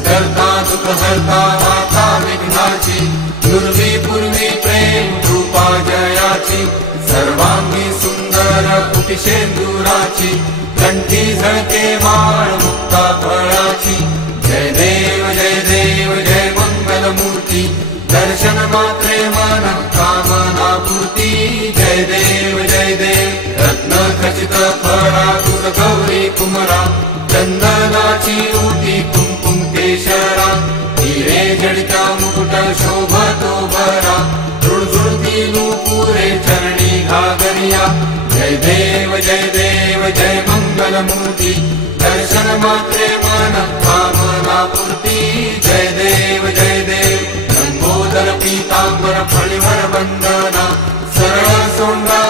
करता दुख हरता माता विघ्नाची, पूर्वी पूर्वी प्रेम कृपा जयाची, सर्वांगी सुंदर कुटिशेंदुराची, कंठी झळके माळ मुक्ता फळाची। जय देव जय मंगल मूर्ती, दर्शन मात्रे मन कामना पूर्ती। जय देव रत्न खचित फळा तुझ गौरी कुमरा, चंदनाची उटी कुंकुम केशरा, हिरे जडिता मुकुट शोभतो भरा, झुळझुळती नूपुरे चरणी घागरिया। जय देव जय मंगल मूर्ती, दर्शन मात्रे मन कामना पूर्ती। जय देव लंबोदर पीतांबर फळीवर वंदना, सरळ सोंडा